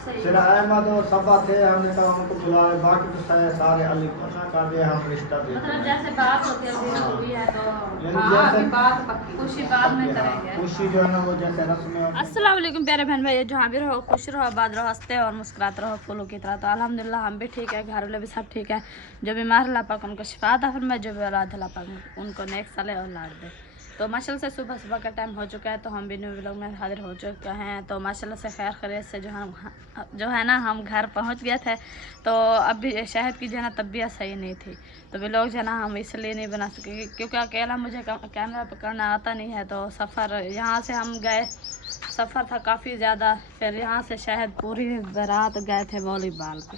फिर अहमद और सबा थे, हमने कहा उनको बुलाए, बाकी तो सारे अली पता कर दिया, हम रिश्ता देते मतलब जैसे बात होती है अभी हुई है तो जैसे बात पक्की, खुशी बाद में करेंगे। खुशी जो है ना वो जैसे रस्म। अस्सलाम वालेकुम प्यारे बहन भाई, जहाँ भी रहो खुश रहो, आबाद रहो, हंसते और मुस्कुराते रहो फूलों की तरह। तो अल्हम्दुलिल्लाह हम भी ठीक है, घर वाले भी सब ठीक है। जो बीमार अल्लाह पाक उनको शिफा अता फरमाए, जो भी औलाद अल्लाह पाक उनको नेक साले औलाद दे। तो माशाल्लाह से सुबह सुबह का टाइम हो चुका है, तो हम भी न्यू व्लॉग में हाजिर हो चुके हैं। तो माशाल्लाह से खैर खैरियत से जो है ना हम घर पहुंच गए थे। तो अभी शहद की जो है ना तबीयत सही नहीं थी, तो व्लॉग जो है ना हम इसलिए नहीं बना सके क्योंकि अकेला मुझे कैमरा पकड़ना आता नहीं है। तो सफ़र यहाँ से हम गए, सफ़र था काफ़ी ज़्यादा। फिर यहाँ से शहद पूरी रात गए थे वॉलीबॉल पे,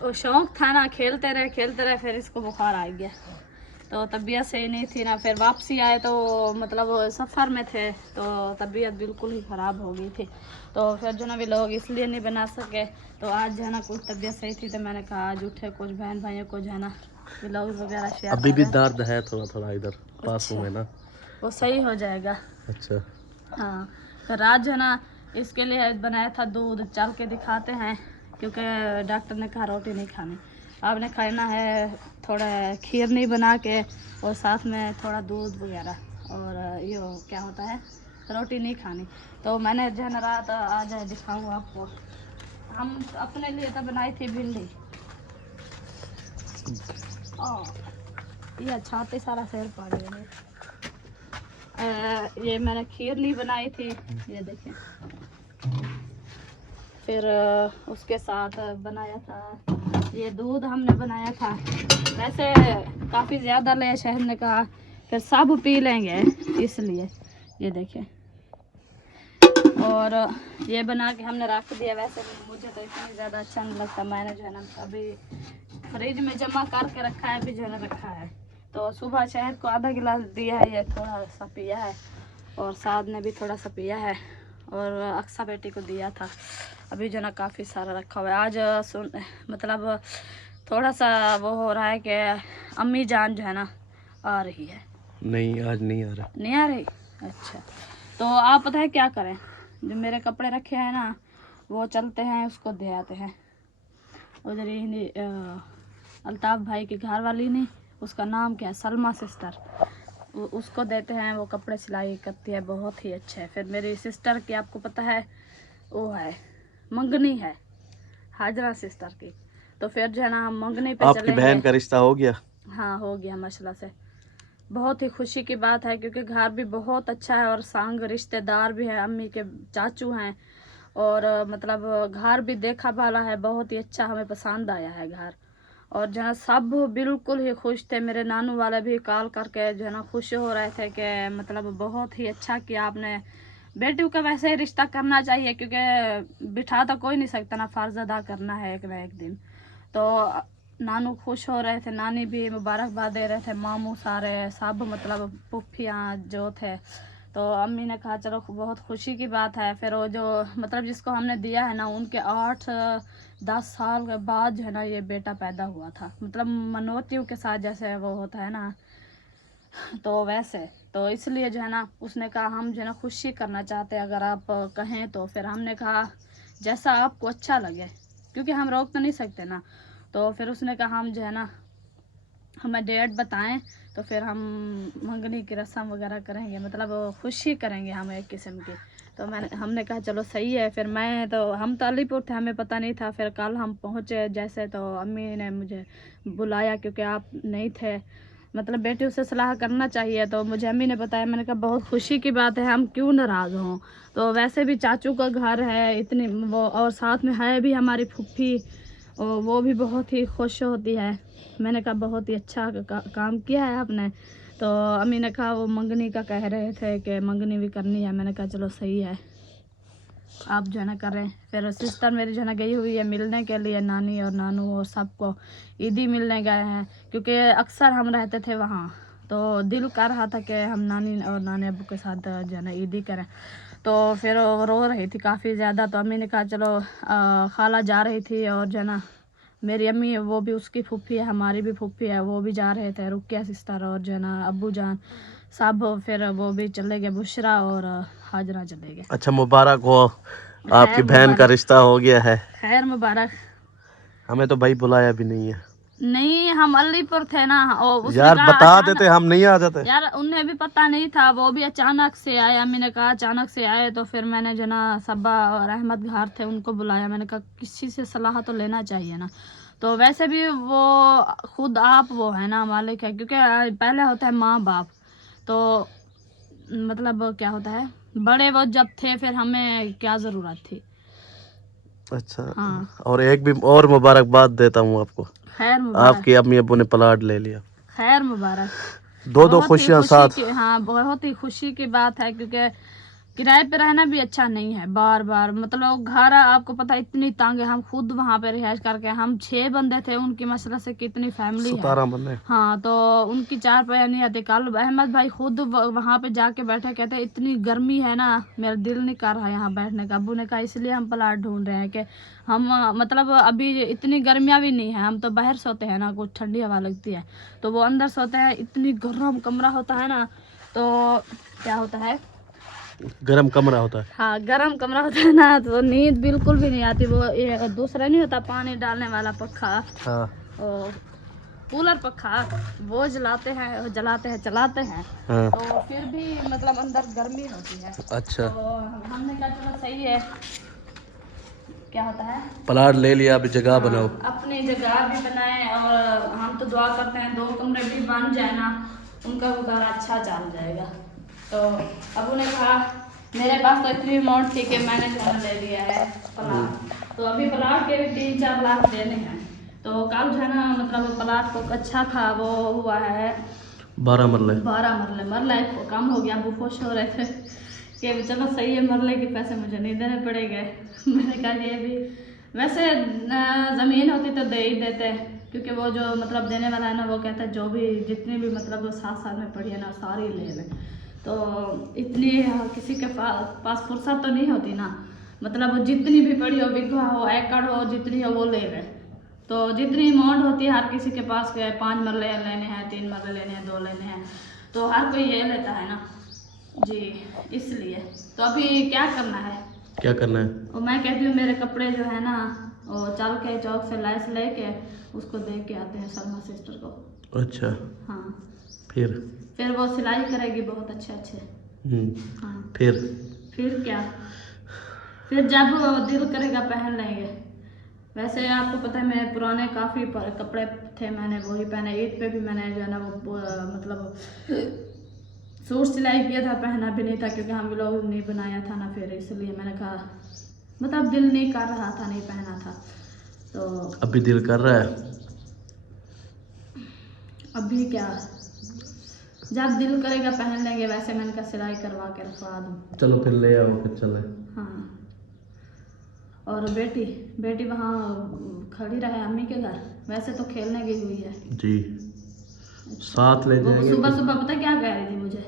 वो शौक था ना, खेलते रहे, फिर इसको बुखार आ गया, तो तबीयत सही नहीं थी ना। फिर वापसी आए तो मतलब सफ़र में थे, तो तबीयत बिल्कुल ही ख़राब हो गई थी। तो फिर जो ना भी लोग इसलिए नहीं बना सके। तो आज जो है ना कुछ तबीयत सही थी, तो मैंने कहा आज उठे कुछ बहन भाइयों को जो है ना व्लॉग वगैरह शेयर अभी भी करें। दर्द है थोड़ा थोड़ा इधर पास अच्छा, में ना। वो सही हो जाएगा। अच्छा, हाँ, तो रात जो है ना इसके लिए बनाया था दूध, चल के दिखाते हैं, क्योंकि डॉक्टर ने कहा रोटी नहीं खानी, आपने खाना है थोड़ा खीर नहीं बना के, और साथ में थोड़ा दूध वगैरह, और ये क्या होता है रोटी नहीं खानी। तो मैंने जो है ना रात आज दिखाऊँ आपको, हम अपने लिए तो बनाई थी भिंडी। ये छाती सारा शेर पा गया। ये मैंने खीर नहीं बनाई थी, ये देखें। फिर उसके साथ बनाया था ये दूध हमने बनाया था। वैसे काफ़ी ज़्यादा ले, शहर ने कहा फिर सब पी लेंगे इसलिए, ये देखें। और ये बना के हमने रख दिया। वैसे मुझे तो इतनी ज़्यादा अच्छा नहीं लगता, मैंने जो है ना अभी फ्रिज में जमा करके रखा है, अभी जो है रखा है। तो सुबह शहद को आधा गिलास दिया है, ये थोड़ा सा पिया है, और साद ने भी थोड़ा सा पिया है, और अक्सा बेटी को दिया था। अभी जो ना काफ़ी सारा रखा हुआ है। आज मतलब थोड़ा सा वो हो रहा है कि अम्मी जान जो है ना आ रही है। नहीं आज नहीं आ रहा। नहीं आ रही? अच्छा, तो आप पता है क्या करें, जो मेरे कपड़े रखे हैं ना वो चलते हैं उसको दे आते हैं। उधर ही अल्ताफ़ भाई की घर वाली नहीं, उसका नाम क्या है, सलमा सिस्टर, उसको देते हैं, वो कपड़े सिलाई करती है, बहुत ही अच्छा है। फिर मेरी सिस्टर की आपको पता है वो है मंगनी है, हाजरा सिस्टर की, तो फिर जो है ना हम मंगनी पे आपकी चलेंगे। बहन का रिश्ता हो गया? हाँ हो गया माशाल्लाह से, बहुत ही खुशी की बात है, क्योंकि घर भी बहुत अच्छा है और संग रिश्तेदार भी है, अम्मी के चाचू हैं, और मतलब घर भी देखा भाला है, बहुत ही अच्छा, हमें पसंद आया है घर। और जो है सब बिल्कुल ही खुश थे, मेरे नानू वाले भी कॉल करके जो है ना खुश हो रहे थे कि मतलब बहुत ही अच्छा किया आपने, बेटी का वैसे ही रिश्ता करना चाहिए, क्योंकि बिठा तो कोई नहीं सकता ना, फ़र्ज अदा करना है एक ना एक दिन। तो नानू खुश हो रहे थे, नानी भी मुबारकबाद दे रहे थे, मामू सारे सब मतलब पुफियाँ जो थे। तो अम्मी ने कहा चलो बहुत खुशी की बात है। फिर वो जो मतलब जिसको हमने दिया है ना, उनके 8-10 साल के बाद जो है ना ये बेटा पैदा हुआ था, मतलब मनोतियों के साथ जैसे वो होता है ना, तो वैसे तो इसलिए जो है ना उसने कहा हम जो है ना खुशी करना चाहते हैं, अगर आप कहें तो। फिर हमने कहा जैसा आपको अच्छा लगे, क्योंकि हम रोक तो नहीं सकते ना। तो फिर उसने कहा हम जो है ना हमें डेट बताएं, तो फिर हम मंगनी की रस्म वगैरह करेंगे, मतलब खुशी करेंगे हम एक किस्म की। तो हमने कहा चलो सही है। फिर हम तो अलीपुर थे, हमें पता नहीं था। फिर कल हम पहुँचे जैसे, तो अम्मी ने मुझे बुलाया, क्योंकि आप नहीं थे, मतलब बेटी उससे सलाह करना चाहिए, तो मुझे अम्मी ने बताया। मैंने कहा बहुत खुशी की बात है, हम क्यों नाराज़ हों। तो वैसे भी चाचू का घर है इतनी वो, और साथ में है भी हमारी फुफ्फी, और वो भी बहुत ही खुश होती है। मैंने कहा बहुत ही अच्छा काम किया है आपने। तो अम्मी ने कहा वो मंगनी का कह रहे थे कि मंगनी भी करनी है। मैंने कहा चलो सही है, आप जो है ना करें। फिर सिस्टर मेरी जो है ना गई हुई है मिलने के लिए, नानी और नानू और सबको ईदी मिलने गए हैं, क्योंकि अक्सर हम रहते थे वहाँ, तो दिल कर रहा था कि हम नानी और नानी अब्बू के साथ जो है ना ईदी करें। तो फिर वो रो रही थी काफ़ी ज़्यादा, तो अम्मी ने कहा चलो खाला जा रही थी, और जो है ना मेरी अम्मी वो भी, उसकी फूफी है, हमारी भी फूफी है, वो भी जा रहे थे, रुकिया सिस्टर और जो है ना अब्बू जान सब, फिर वो भी चले गए, बुशरा और हाजरा चले गए। अच्छा, मुबारक हो आपकी बहन का रिश्ता हो गया है। खैर मुबारक। हमें तो भाई बुलाया भी नहीं है। नहीं, हम अलीपुर थे ना, और उसने यार कहा बता अचानक, देते, हम नहीं आ जाते। यार उन्हें भी पता नहीं था, वो भी अचानक से आए। अम्मी ने कहा अचानक से आए, तो फिर मैंने जो ना सब्बा और अहमद घर थे उनको बुलाया। मैंने कहा किसी से सलाह तो लेना चाहिए ना। तो वैसे भी वो खुद आप वो है ना मालिक है, क्योंकि पहले होता है माँ बाप, तो मतलब क्या होता है, बड़े वो जब थे फिर हमें क्या ज़रूरत थी। अच्छा। हाँ। और एक भी और मुबारकबाद देता हूँ आपको। खैर मुबारक। आपकी अम्मी अब्बू ने प्लाट ले लिया। खैर मुबारक। दो बहुत ही खुशियां खुशी साथ। की, हाँ बहुत ही खुशी की बात है, क्योंकि किराए पे रहना भी अच्छा नहीं है बार बार। मतलब घर आपको पता है इतनी तंग है। हम खुद वहाँ पे रिहाइश करके, हम 6 बंदे थे, उनकी मसला से कितनी फैमिली है। 17 बने। हाँ, तो उनकी 4 पैर नहीं आते। कल अहमद भाई खुद वहाँ पे जाके बैठे, कहते इतनी गर्मी है ना, मेरा दिल नहीं कर रहा यहाँ बैठने का। अब्बू ने कहा इसलिए हम प्लाट ढूंढ रहे हैं कि हम मतलब अभी इतनी गर्मियाँ भी नहीं है, हम तो बाहर सोते हैं ना, कुछ ठंडी हवा लगती है, तो वो अंदर सोते हैं। इतनी गर्म कमरा होता है ना, तो क्या होता है, गरम कमरा होता है। हाँ गर्म कमरा होता है ना, तो नींद बिल्कुल भी नहीं आती। वो ये दूसरा नहीं होता पानी डालने वाला पखा, हाँ। और कूलर पखा, वो जलाते हैं चलाते हैं, हाँ। तो फिर भी मतलब अंदर गर्मी होती है। अच्छा। तो हमने कहा चलो सही है, क्या होता है, प्लाट ले लिया, अभी जगह बनाओ। अपनी जगह भी बनाए, और हम तो दुआ करते हैं 2 कमरे भी बन जाए ना, उनका वो घर अच्छा चल जाएगा। तो अब उन्हें कहा मेरे पास तो इतनी अमाउंट थी कि मैंने घर ले लिया है प्लाट, तो अभी प्लाट के भी 3-4 लाख देने हैं। तो कल जो है ना मतलब प्लाट को अच्छा था, वो हुआ है 12 मरले। 12 मरले कम हो गया। वो खुश हो रहे थे कि चलो सही है, मरले के पैसे मुझे नहीं देने पड़ेंगे। मैंने कहा ये भी वैसे ज़मीन होती तो दे ही देते, क्योंकि वो जो मतलब देने वाला है ना, वो कहता है जो भी जितनी भी मतलब 7 साल में पढ़ी है ना सारी ले लें। तो इतनी किसी के पास फुर्सत तो नहीं होती ना, मतलब जितनी भी पढ़ी हो, बिगहा हो, एकड़ हो, जितनी हो वो ले लें। तो जितनी अमाउंट होती है हर किसी के पास, 5 मरले लेने हैं, 3 मरले लेने हैं, 2 लेने हैं, तो हर कोई ये लेता है ना जी, इसलिए। तो अभी क्या करना है, क्या करना है? और मैं कहती हूँ मेरे कपड़े जो है ना, वो चल के चौक से लैस लेके उसको दे के आते हैं सलमा सिस्टर को। अच्छा। हाँ, फिर वो सिलाई करेगी बहुत अच्छे अच्छे। हाँ, फिर क्या, फिर जब दिल करेगा पहन लेंगे। वैसे आपको पता है मैं पुराने काफ़ी कपड़े थे, मैंने वही पहने। ईद पे भी मैंने जो है ना वो मतलब सूट सिलाई किया था, पहना भी नहीं था, क्योंकि हम लोग नहीं बनाया था ना, फिर इसलिए मैंने कहा मतलब दिल नहीं कर रहा था, नहीं पहना था। तो अभी दिल कर रहा है। अभी क्या, जब दिल करेगा पहन लेंगे। वैसे मैंने कहा सिलाई करवा के रखवा दूँ। चलो फिर ले आओ, फिर चले। हाँ, और बेटी वहाँ खड़ी रहे अम्मी के घर, वैसे तो खेलने गई हुई है जी। साथ ले वो जाएंगे। सुबह सुबह पता क्या कह रही थी मुझे,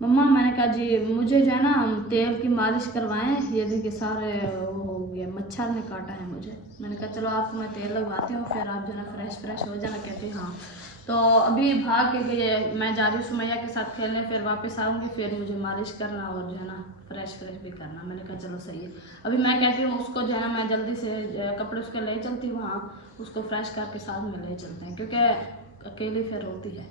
मम्मा, मैंने कहा जी मुझे जो है ना तेल की मालिश करवाएं, ये देखिए सारे वो हो गया, मच्छर ने काटा है मुझे। मैंने कहा चलो आपको मैं तेल लगवाती हूँ, फिर आप जो है ना फ्रेश हो जाना। कहती हाँ। तो अभी भाग के गई, मैं जा रही हूँ सुमैया के साथ खेलने, फिर वापस आऊँगी, फिर मुझे मालिश करना और जो है ना फ्रेश भी करना। मैंने कहा चलो सही है। अभी मैं कहती हूँ उसको जो है ना मैं जल्दी से कपड़े उसके ले चलती हूँ वहाँ, उसको फ्रेश करके साथ में ले चलते हैं, क्योंकि अकेली फिर होती है,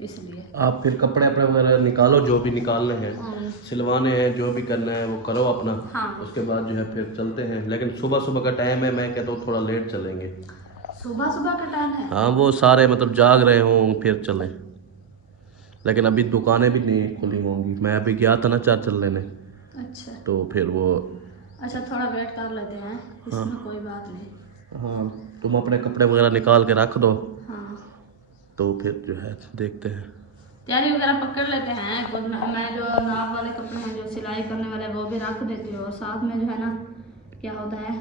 इसलिए। आप फिर कपड़े अपने वगैरह निकालो, जो भी निकालने हैं, सिलवाने हैं, जो भी करना है वो करो अपना। हाँ। उसके बाद जो है फिर चलते हैं, लेकिन सुबह सुबह का टाइम है, मैं कहता हूँ थोड़ा लेट चलेंगे। सुबह का टाइम है? हाँ, वो सारे मतलब जाग रहे हों फिर चलें, लेकिन अभी दुकानें भी नहीं खुली होंगी। मैं अभी गया था ना चार्जर लेने। अच्छा। तो फिर वो अच्छा, थोड़ा वेट कर लेते हैं, इसमें कोई बात नहीं। हाँ, तुम अपने कपड़े वगैरह निकाल के रख दो, हाँ, तो फिर जो है देखते हैं। तैयारी वगैरह पकड़ लेते हैं। मैं जो नाप वाले कपड़े हैं, जो सिलाई करने वाले, वो भी रख देती हूँ। और साथ में जो है ना क्या होता है,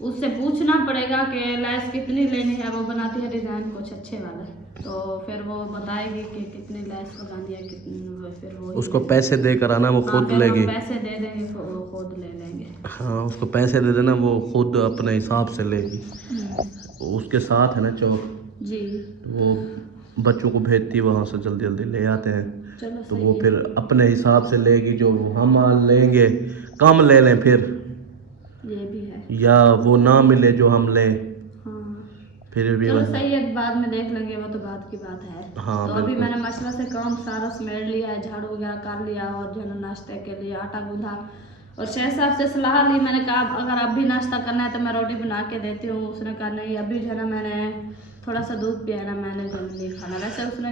उससे पूछना पड़ेगा कि लैस कितनी लेनी है। वो बनाती है डिज़ाइन कुछ अच्छे वाले, तो फिर वो बताएगी कि कितनी लैस लगानी है, कितनी, फिर वो उसको पैसे देकर आना, वो खुद फिर लेगी। हम पैसे दे देंगे, वो खुद ले लेंगे। हाँ, उसको पैसे दे देना, वो खुद अपने हिसाब से लेगी। उसके साथ है ना चौक जी, वो बच्चों को भेजती है, वहाँ से जल्दी जल्दी ले आते हैं। चलो तो सही वो है। फिर अपने हिसाब से लेगी, जो हम लेंगे कम ले लें फिर। या वो ना मिले जो हम लें, हाँ फिर भी चलो सही है, बाद में देख लेंगे, वो तो बात की बात है। हाँ तो अभी बिल्कुल। मैंने मसला से काम सारा समेट लिया है, झाड़ू वगैरह कर लिया और जो है ना नाश्ते के लिए आटा गूंधा और शेख साहब से सलाह ली। मैंने कहा अगर अब भी नाश्ता करना है तो मैं रोटी बना के देती हूँ। उसने कहा नहीं, अभी जो है ना मैंने थोड़ा सा दूध पिया है ना, मैंने जो है नहीं खाना। वैसे उसने,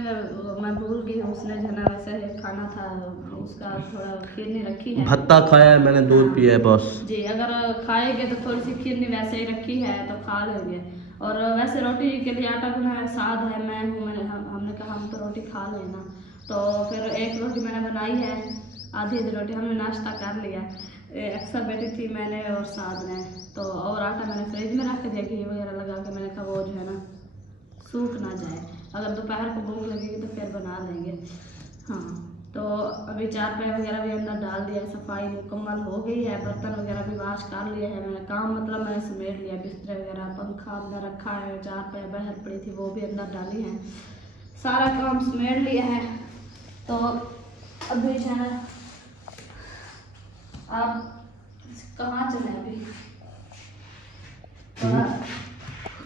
मैं भूल गई, उसने जो है ना वैसे खाना था उसका, थोड़ा खीरनी रखी है, भत्ता खाया है मैंने, दूध पिया है बस। जी अगर खाएंगे तो थोड़ी सी खीरनी वैसे ही रखी है तो खा लेंगे। और वैसे रोटी के लिए आटा गूंथा है, साद है, मैं हूँ, हमने कहा हम तो रोटी खा लेना। तो फिर एक रोटी मैंने बनाई है, आधी रोटी हमने नाश्ता कर लिया। अक्सर बैठी थी मैंने और साद ने, तो और आटा मैंने फ्रिज में रख दिया घी वगैरह लगा के। मैंने कहा वो जो है ना सूख ना जाए, अगर दोपहर को भूख लगेगी तो फिर बना लेंगे। हाँ तो अभी चारपाई वगैरह भी अंदर डाल दिया, सफाई मुकम्मल हो गई है, बर्तन वगैरह भी वाश कर लिए हैं मैंने, काम मतलब मैंने समेट लिया, बिस्तर वगैरह, पंखा अंदर रखा है, चारपाई बाहर पड़ी थी वो भी अंदर डाली है, सारा काम समेट लिया है। तो अभी जो है आप कहाँ चले अभी,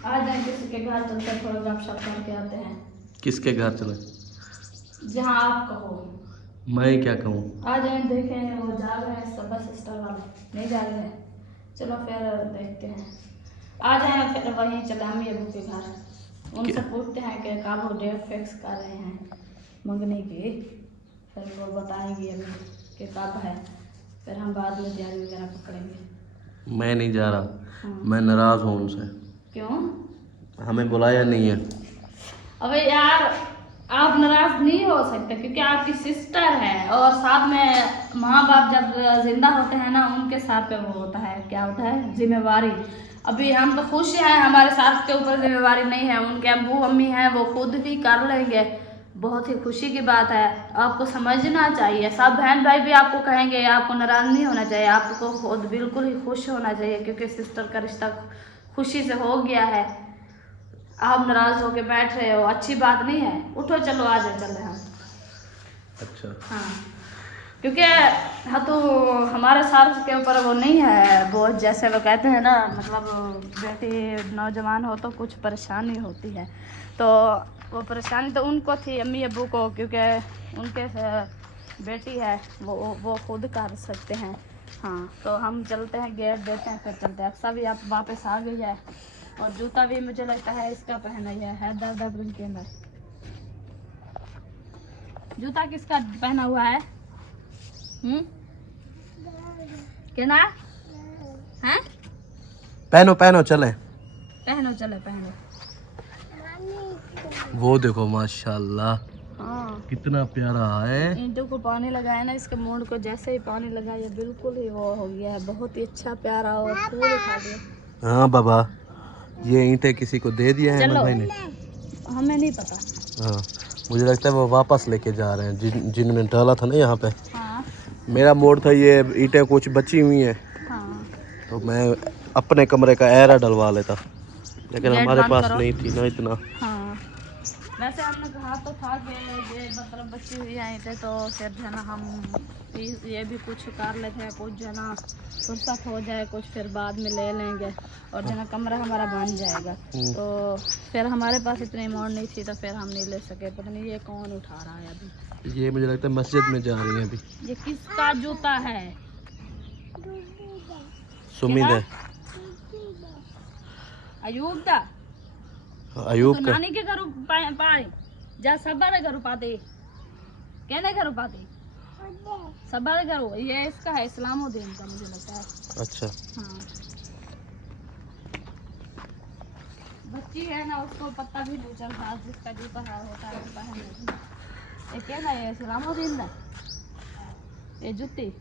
आ जाए किसी के घर चलते, थोड़ा गपशप करके आते हैं। किसके घर चले? जहाँ आप कहो। मैं क्या कहूँ? आ जाए, देखें वो जाग रहे हैं सब, सिस्टर वाले नहीं जाग रहे हैं, चलो फिर देखते हैं। आ जाए फिर वहीं चले अम्मी अबू के घर, उनसे पूछते हैं कि कब वो डेट फिक्स कर रहे हैं मंगने की, फिर वो बताएंगी अभी कि कब है, फिर हम बाद में तैयारी वगैरह पकड़ेंगे। मैं नहीं जा रहा, हाँ। मैं नाराज़ हूँ उनसे। क्यों? हमें बुलाया नहीं है। अबे यार आप नाराज नहीं हो सकते क्योंकि आपकी सिस्टर है, और साथ में माँ बाप जब जिंदा होते हैं ना उनके साथ पे वो होता है, क्या होता है, जिम्मेवारी। अभी हम तो खुश हैं, हमारे साथ के ऊपर जिम्मेवारी नहीं है, उनके अब्बू अम्मी हैं वो खुद भी कर लेंगे, बहुत ही खुशी की बात है। आपको समझना चाहिए, सब बहन भाई भी आपको कहेंगे, आपको नाराज नहीं होना चाहिए, आपको खुद बिल्कुल ही खुश होना चाहिए क्योंकि सिस्टर का रिश्ता खुशी से हो गया है। आप नाराज होके बैठ रहे हो, अच्छी बात नहीं है, उठो चलो आ जाए, चल रहे हम। अच्छा हाँ क्योंकि हाँ तो हमारे साथ के ऊपर वो नहीं है बोझ, जैसे वो कहते हैं ना, मतलब बेटी नौजवान हो तो कुछ परेशानी होती है, तो वो परेशानी तो उनको थी अम्मी अब्बू को, क्योंकि उनके बेटी है, वो खुद कर सकते हैं। हाँ तो हम चलते हैं, गेट देते हैं फिर चलते हैं। अक्सा भी आप वापस आ गई है, और जूता भी मुझे लगता है इसका पहना ही है दर्द के अंदर। जूता किसका पहना हुआ है? क्या है? पहनो पहनो चले, पहनो चले पहनो। वो देखो माशाल्लाह हाँ कितना प्यारा है। ईंटों को पानी लगाया ना, इसके मूड को जैसे ही पानी लगाया बिल्कुल ही वो हो गया है, बहुत ही अच्छा प्यारा, और फूल उठा दिया। हाँ बाबा, ये ईंटें किसी को दे दिया है चलो, भाई ने? हमें नहीं पता। हाँ मुझे लगता है वो वापस लेके जा रहे हैं, जिन्होंने डाला था ना यहाँ पे। हाँ मेरा मोड था ये ईंटें कुछ बची हुई हैं, हाँ तो मैं अपने कमरे का एरा डलवा लेता, लेकिन गेट हमारे बंद पास करो। नहीं थी ना इतना। हाँ वैसे हमने कहा तो था कि ये मतलब बची हुई आई थे, तो फिर जो है ना हम ये भी कुछ कर लेते हैं, कुछ जो है ना फुर्सत हो जाए कुछ, फिर बाद में ले लेंगे, और जो है ना कमरा हमारा बन जाएगा। तो फिर हमारे पास इतनी अमाउंट नहीं थी तो फिर हम नहीं ले सके। पता नहीं ये कौन उठा रहा है अभी, ये मुझे लगता है मस्जिद में जा रही है अभी। ये किसका जूता है? सुमीद है, अयूब दा, अयूब तो का। नानी के घर पाए जा, सबा घर पाते, कहने घर पाते, सबा घर, ये इसका है, इस्लामुद्दीन का मुझे लगता है। अच्छा हाँ बच्ची है ना, उसको पता भी नहीं चलता, जिसका जूता है होता है पहन लेती है। ये क्या है, ये इस्लामुद्दीन का ये जूती।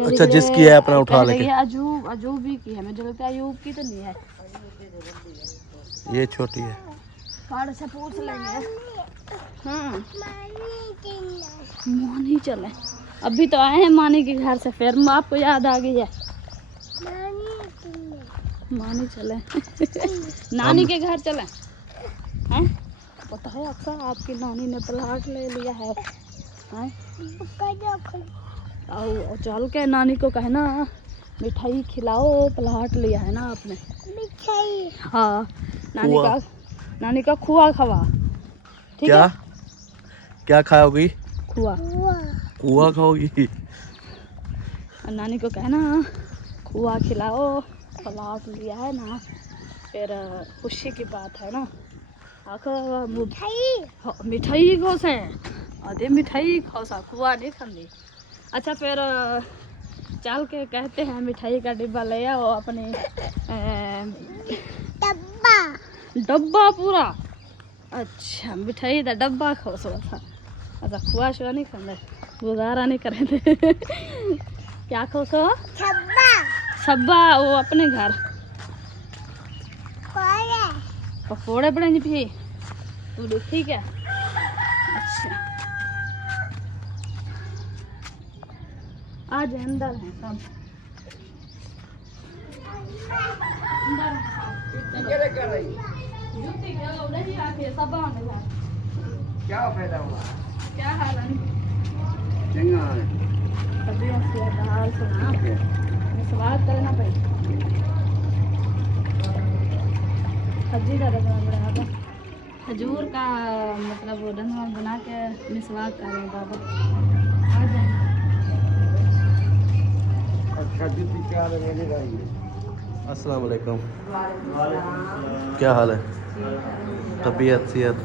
अच्छा जिसकी है अपना उठा लेके। ये अजूब ही की है, मुझे लगता है अयूब की तो नहीं है, ये छोटी है। थोड़ा से पूछ लेंगे। मानी चले, अभी तो आए हैं मानी के घर से, फिर आपको याद आ गई है मानी चले नानी के घर चले हैं। पता है अक्सर आपकी नानी ने प्लाट ले लिया है, हैं? और चल के नानी को कहना मिठाई खिलाओ, प्लाट लिया है ना आपने मिठाई। हाँ नानी का खुआ खवा, ठीक क्या है? क्या खाओगी? खुआ कुआ खाओगी? और नानी को कहना खुआ खिलाओ, प्लाट लिया है ना, फिर खुशी की बात है ना। आखो मिठाई खोसे अरे मिठाई खोसा खुआ नहीं खाती। अच्छा फिर चल के कहते हैं मिठाई का डिब्बा ले आओ अपने डब्बा पूरा। अच्छा मिठाई का डब्बा खोसो अच्छा खुआ शुआ नहीं खाते, गुजारा नहीं करेंगे। क्या खोसो? सब्बा वो अपने घर पकौड़े बड़े नहीं भी तू देखी क्या? अच्छा आज अंदर है सब अंदर है जुत्ती क्या लो नहीं आके सब आने घर। क्या फायदा हुआ? क्या हाल है? चंगा है। तबीयत से हाल सुना सवाल करना भाई सब्जी का रखना पड़ा था खजूर का मतलब वो डंडा बना के मिसवाक कर रहे बाबा आ जाए। अच्छा जुत्ती क्या मेरी रही है। अस्सलाम वालेकुम। क्या हाल है? तबीयत सेहत?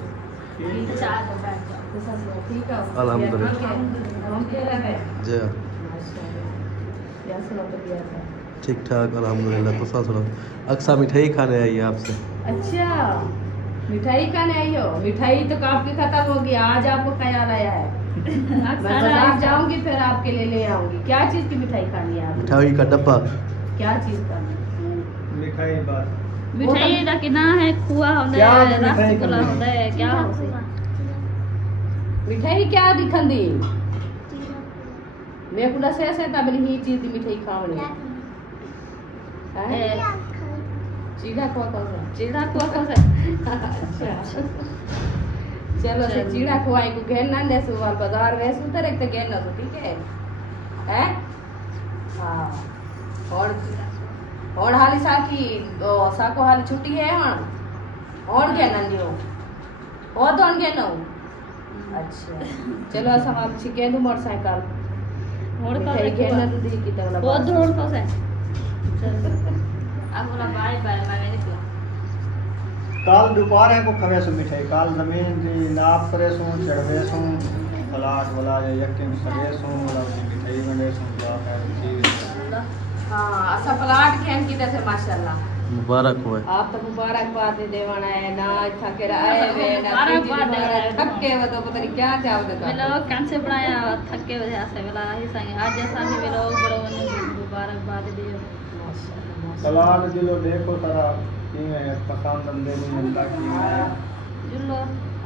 अल्हम्दुलिल्लाह जी ठीक ठाक अल्हम्दुलिल्लाह। तो सुनो अक्सा मिठाई खाने आई है आपसे। अच्छा मिठाई खाने आई हो? मिठाई तो काफी खत्म होगी, आज आपको ख्याल आया है। मैं बाजार जाऊंगी फिर आपके लिए ले आऊंगी। क्या चीज की मिठाई खानी है? मिठाई का डब्बा। क्या चीज का? मिठाई बस मिठाई का किना है खुआ होंदे रसगुल्ला होंदे क्या होसी मिठाई क्या दिखंदी मैं कुला से तबली ही चीज की मिठाई खावनी है। चीड़ा खुआ कौन सा? चीड़ा खुआ कौन सा? अच्छा चलो से चीड़ा खुआई को घेन ना दे सुवाल बाजार वे सुतर एक तो घेन ना तो ठीक है हैं? हां और हाली साकी साको हाली छुट्टी है और क्या नंदी हो और तो अनगे ना अच्छा चलो ऐसा हम छिके दो मोटरसाइकिल मोड़ का घेन तो दी की तो वो दौड़ को से अब बोला बाय बाय मैं निकला काल दोपहर को खवे सो मिठाई काल जमीन दी नाप करे सो चढ़वे सो प्लाट वाला यकिन सगे सो वाला मिठाई बने सो क्या है चीज। हां ऐसा प्लाट घेन की तरह माशाल्लाह मुबारक हो। आप तो मुबारकबाद दे देवाना है ना थके आए वे ना थके वो तो पता नहीं क्या चाव दे वे लोग कौन से बनाया थके वजह से वाला ही संग आज जैसा भी वे लोग बड़ो मुबारकबाद दियो प्लाट दिलो देखो सारा की है पसंद बंदे नहीं मिलता की है जुल्लो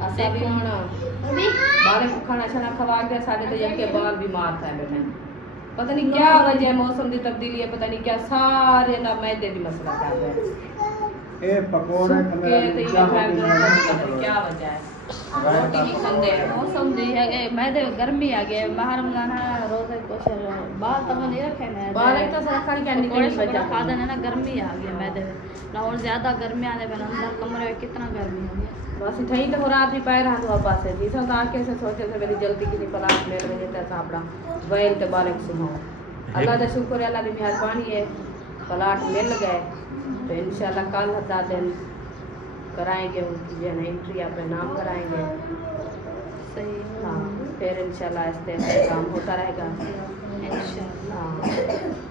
ऐसा भी होना बारे को खाना छना खवा के सारे तो यके बाल बीमार था बेटा पता नहीं क्या वजह मौसम की तब्दीली है पता नहीं क्या सारे ना मैदे दी मसला कर रहे हैं ए पकोड़े के तो ये क्या वजह है रोटी नहीं खाते मौसम दी है कि मैं तो गर्मी आ गई बाहर रमजान है रोजे कुछ बाल तब नहीं रखे ना बाल एक तो सरकारी क्या कोई निकल बड़ा खा देना ना गर्मी आ गई मैं दे और ज्यादा गर्मी आने पे अंदर कमरे में कितना गर्मी हो गया बस ठही तो रात भी पाए रहा तो पास है जी सब आके से सोचे से मेरी जल्दी की पलाट मेरे में जेता सापड़ा वैल ते बालक सुनो अल्लाह का शुक्र है अल्लाह की मेहरबानी है पलाट मिल गए तो इंशाल्लाह कल हता दिन कराएंगे उनकी जो एंट्री अपने नाम कराएंगे सही हाँ फिर इंशाल्लाह ऐसे काम होता रहेगा इंशाल्लाह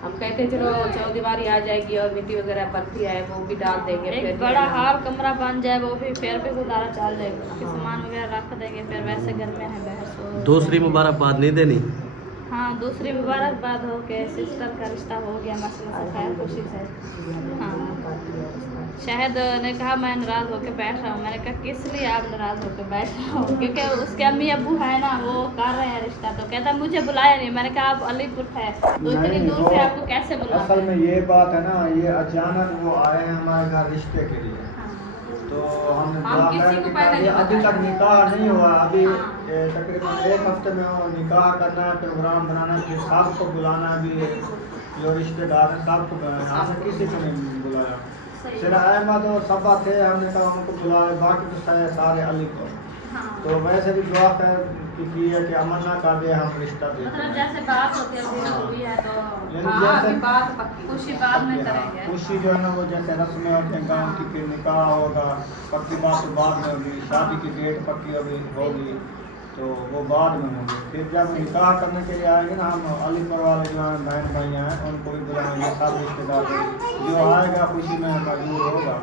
हम कहते चलो चौदीवारी आ जाएगी और मिट्टी वगैरह पत्ती है वो भी डाल देंगे एक फिर बड़ा हार कमरा बन जाए वो भी फिर भी गुजारा चल जाएगा कि सामान वगैरह रख देंगे फिर वैसे घर में है बाहर सो दूसरी मुबारकबाद नहीं देनी? हाँ दूसरी मुबारकबाद हो के सिस्टर का रिश्ता हो गया मसला से खैर खुशी से। हाँ शायद ने कहा मैं नाराज़ होकर बैठ रहा हूँ मैंने कहा किस लिए आप नाराज़ होकर बैठ रहे हो क्योंकि उसके अम्मी अब्बू है ना वो कर रहे हैं रिश्ता तो कहता मुझे बुलाया नहीं मैंने कहा आप अलीपुर है तो इतनी दूर से आपको कैसे बुलाया। असल में ये बात है ना ये अचानक वो आए हैं हमारे घर रिश्ते के लिए तो हमने हम दुआ किसी कर को के पहले नहीं अभी तक बताया। निकाह नहीं हुआ, अभी हाँ। तकरीबन 1 हफ्ते में वो निकाह करना है, प्रोग्राम बनाना है, फिर सबको बुलाना है। अभी जो रिश्तेदार हैं सबको बुलाना है, हमने किसी को नहीं बुलाया। सही सिर्फ अहमद और सबा थे, हमने कहा उनको बुलाया, बाकी तो सारे अली को। हाँ। तो वैसे भी दुआ कर की है कि अमन ना कर दे, हम रिश्ता देते मतलब हैं। जैसे बात होती है अभी हाँ। हुई है तो यानी हाँ जैसे अभी बात पक्की खुशी बाद में हाँ, करेंगे। खुशी जो है ना वो जैसे रस्में होते हैं गाँव की, फिर निकाह होगा, पक्की बात तो बाद में होगी, शादी की डेट पक्की होगी तो वो बाद में होगी। फिर जब निकाह करने के लिए आएंगे ना, हम अलीपुर वाले जो हैं बहन भाई हैं उनको भी बुलाएंगे, सब रिश्तेदार जो आएगा खुशी में मौजूद होगा।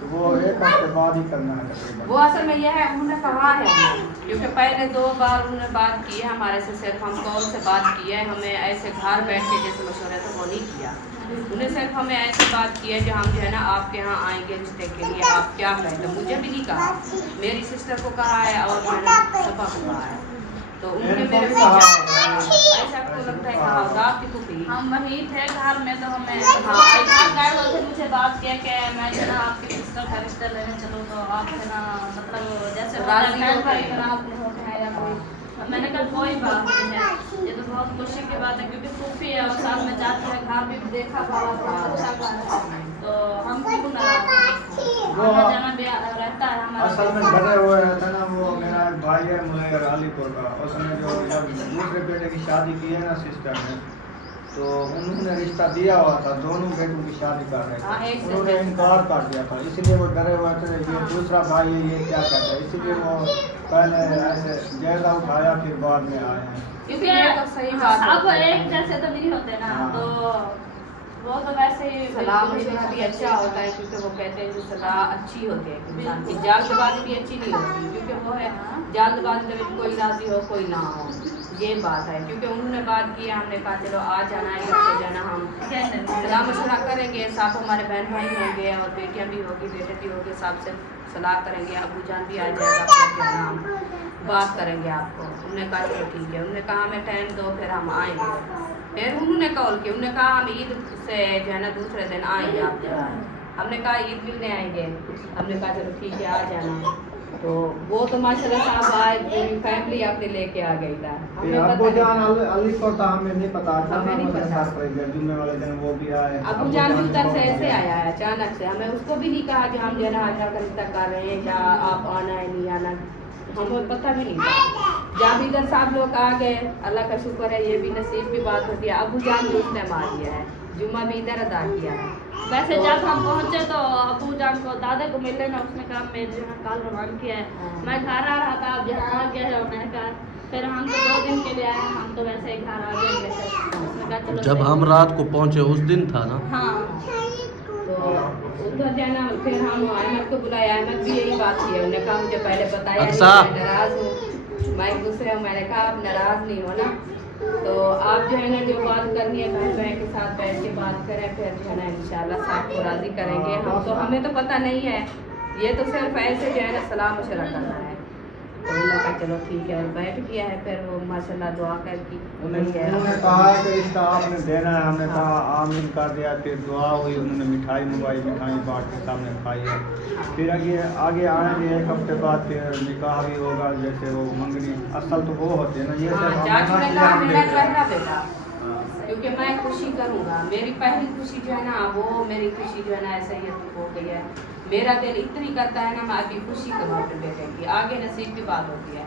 तो वो 1 हफ्ते बाद ही करना है तकरीबन। वो असल में यह है, उन्होंने कहा है हमें, क्योंकि पहले 2 बार उन्होंने बात की है हमारे से, सिर्फ हम कॉल से बात की है, हमें ऐसे घर बैठ के जैसे मशवरे थे वो नहीं किया। उन्हें सिर्फ हमें ऐसे बात की है कि हम जो है ना आपके यहाँ आएंगे रिश्ते के लिए, आप क्या कहते, मुझे भी नहीं कहा, मेरी सिस्टर को कहा है और मैंने सबा को कहा है। तो उन्होंने इनको मेरे भी को कहा ऐसा आपको लगता है कहा होगा आपकी फूफी। हम वहीं थे घर में तो हमें हाँ, आप गए हुए थे, मुझे बात किया कि मैं जो ना आपकी सिस्टर का रिश्ता लेने चलूँ तो आप है ना मतलब जैसे राजी बहन होते भाई हैं। की तरह आपने होते हैं या कोई। मैंने कहा कोई बात नहीं है, ये तो बहुत खुशी की बात है क्योंकि फूफी है और साथ में जाते हैं, घर भी देखा भाला बहुत अच्छा घर है, तो हम क्यों ना आना जाना भी रहता है असल में हमारा। डरे हुए रहते हैं ना। वो मेरा एक भाई है मुनैर अलीपुर का, उसने जो जब दूसरे बेटे की शादी की है ना सिस्टर ने, तो उन्होंने रिश्ता दिया हुआ था, दोनों बेटों की शादी कर रहे हाँ, थे, एक से उन्होंने इनकार कर दिया था, इसलिए वो डरे हुए थे ये दूसरा भाई है ये क्या कहता है, इसलिए वो पहले ऐसे जायजा उठाया फिर बाद में आए हैं। क्योंकि ये तो सही बात है। अब एक जैसे तो नहीं होते ना, हाँ। तो वो तो वैसे ही सलाह मशवरा भी अच्छा होता है, क्योंकि वो कहते हैं कि सलाह अच्छी होती है इंसान की, जल्दबाजी भी अच्छी नहीं होती, क्योंकि वो है जल्दबाजी में कोई राजी हो कोई ना हो, ये बात है। क्योंकि उन्होंने बात की, हमने कहा चलो आ जाना है, इससे जाना, हम सलाह मशवरा करेंगे, साथ हमारे बहन भाई होंगे और बेटियां भी होगी, बेटे भी होंगे, सबसे सलाह करेंगे, अबू जान भी आ जाएगा, फिर जो है ना हम बात करेंगे आपको। उन्होंने कहा चलो ठीक है, उन्होंने कहा हमें टाइम दो फिर हम आएंगे। फिर उन्होंने कॉल किया, उन्होंने कहा हम ईद से जो है ना दूसरे दिन आएंगे आप यहाँ। हमने कहा ईद मिलने आएंगे, हमने कहा चलो ठीक है आ जाना। तो वो तो माशाल्लाह साहब आए, पूरी फैमिली अपने लेके आ गई था, हमें अबू पता जान नहीं। अलीपुर था, हमें नहीं पता, हमें नहीं पता। जुम्मे वाले दिन वो भी आए। अबू जान भी उधर से ऐसे आया है अचानक से, हमें उसको भी नहीं कहा कि हम जो है ना हाजरा का रिश्ता कर रहे हैं या आप आना है नहीं आना, हमें पता भी नहीं था। जब इधर सब लोग आ गए, अल्लाह का शुक्र है, ये भी नसीब की बात होती है। अबू जान भी उसने मार दिया है, जुम्मा भी इधर अदा किया है। वैसे जब हम पहुंचे तो अबू जान को दादा को मिलने ना, उसने कहा मैं जो है कल रवान किया है, हाँ। मैं घर आ रहा था, अब यहाँ आ गया है, उन्होंने कहा फिर हम तो 2 दिन के लिए आए, हम तो वैसे ही घर आ जाएंगे। फिर उसने कहा चलो जब सही। हम रात को पहुंचे उस दिन था ना। हाँ तो उधर जाना, फिर हम अहमद को बुलाया, अहमद भी यही बात की है, उन्होंने कहा मुझे पहले बताया नहीं, अच्छा। मैं नाराज हूँ, मैं गुस्से हूँ। मैंने कहा आप नाराज नहीं हो ना, तो आप जो है ना जो बात करनी है बहन बहन के साथ बैठ के बात करें, फिर जो है ना इंशाल्लाह सबको राजी करेंगे। हम तो हमें तो पता नहीं है, ये तो सिर्फ ऐसे जो है ना सलाह मशवरा करना है। तो उन्होंने कहा चलो ठीक है, और बैठ गया है, फिर वो माशाल्लाह दुआ करके उन्होंने कहा है कि रिश्ता आपने देना है, हमने कहा आमीन कर दिया, फिर दुआ हुई, उन्होंने मिठाई मंगवाई, मिठाई बांट के सामने खाई है। फिर आगे आएंगे 1 हफ्ते बाद, फिर निकाह भी होगा, जैसे वो मंगनी असल तो वो होते हैं ना, ये हाँ, सब चाचू अमानत ने ये कहा हम मेरा देते हैं। पहला बेटा, हाँ। क्योंकि मैं खुशी करूँगा, मेरी पहली खुशी जो है ना वो मेरी खुशी जो है ना ऐसे ही हो गई है। मेरा दिल इतनी करता है ना मैं अभी खुशी करूँ अपने बेटे की, आगे नसीब की बात होती है।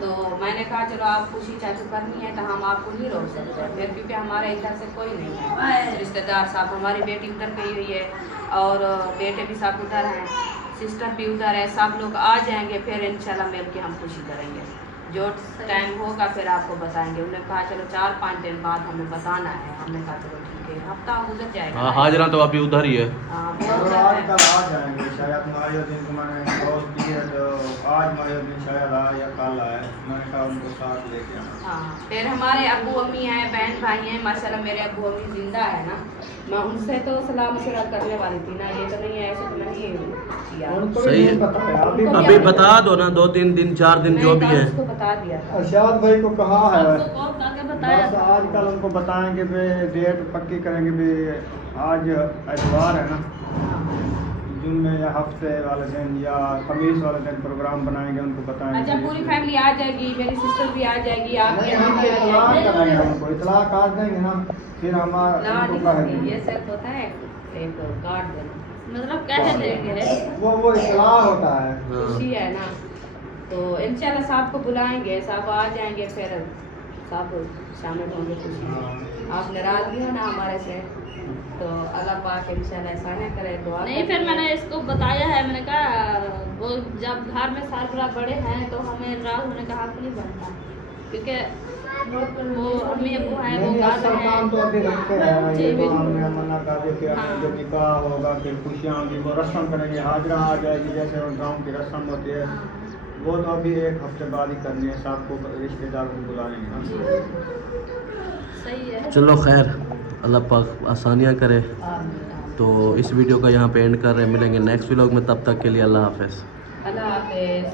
तो मैंने कहा चलो आप खुशी चाचू करनी है तो हम आपको नहीं रोक सकते फिर, क्योंकि हमारे इधर से कोई नहीं है रिश्तेदार साहब, हमारी बेटी उधर गई हुई है और बेटे भी सब उधर हैं, सिस्टर भी उधर है, सब लोग आ जाएंगे, फिर इंशाल्लाह मिल के हम खुशी करेंगे। जो टाइम होगा फिर आपको बताएंगे। उन्होंने कहा चलो 4-5 दिन बाद हमें बताना है, हमने कहा चलो ठीक है, हफ्ता गुजर जाएगा। हाँ, हाजरा तो अभी उधर ही है। हाँ, और बहुत आज है। कल आ जाएंगे शायद, मायुद्दीन को मैंने कॉल की है तो आज मायुद्दीन शायद आए या कल आए, मैंने कहा उनको साथ लेके आना। हाँ, फिर हमारे अबू अम्मी हैं, बहन भाई हैं, माशाल्लाह मेरे अबू अम्मी जिंदा है ना, मैं उनसे तो सलाह मशवरा करने वाली थी ना, ये तो नहीं है ऐसे तो नहीं किया। उनको सही भी है। नहीं पता है अभी। अभी बता दो ना, 2-3 दिन 4 दिन जो भी है। उसको बता दिया था। अरशाद भाई को कहा है, सबको कॉल करके बताया बस था। आजकल उनको बताएंगे भी डेट पक्की करेंगे भी, आज एतवार है ना, जुम्मे या हफ्ते वाले दिन या खमीस वाले दिन प्रोग्राम बनाएंगे, उनको बताएंगे। अच्छा, पूरी फैमिली आ जाएगी, मेरी सिस्टर भी आ जाएगी, आपकी नहीं, अम्मी हम भी आ इतलाक जाएगी। करेंगे, उनको इतलाक कर देंगे ना, फिर हमारा लाड उनको कह देंगे। ये सिर्फ होता है एक कार्ड देना, मतलब कह देंगे। वो इतलाक होता है। हाँ। खुशी है ना, तो इंशाल्लाह साहब को बुलाएंगे, साहब आ जाएंगे, फिर सब शामिल होंगे खुशी में। आप नाराजगी हो ना हमारे से, तो अल्लाह पाक इंशाल्लाह ऐसा ना करे, दुआ नहीं, फिर मैंने इसको बताया है, मैंने कहा वो जब घर में सालगिरह बड़े हैं तो हमें नाराज होने का हक नहीं बनता, क्योंकि वो अम्मी अबू हैं, वो नहीं, बात असल काम तो अभी रखे हैं, ये तो हमने मना कर दिया कि हाँ। जो निकाह होगा, फिर खुशियाँ होंगी, वो रस्म करेंगे, हाजरा आ जाएगी, जैसे गाँव की रस्म होती है, वो तो अभी एक हफ्ते बाद ही करनी है, सबको रिश्तेदार को बुलाएंगे। सही है। चलो खैर, अल्लाह पाक आसानियाँ करे। तो इस वीडियो का यहाँ पे एंड कर रहे हैं, मिलेंगे नेक्स्ट व्लॉग में, तब तक के लिए अल्लाह हाफ़िज़। अल्लाह हाफ़िज़।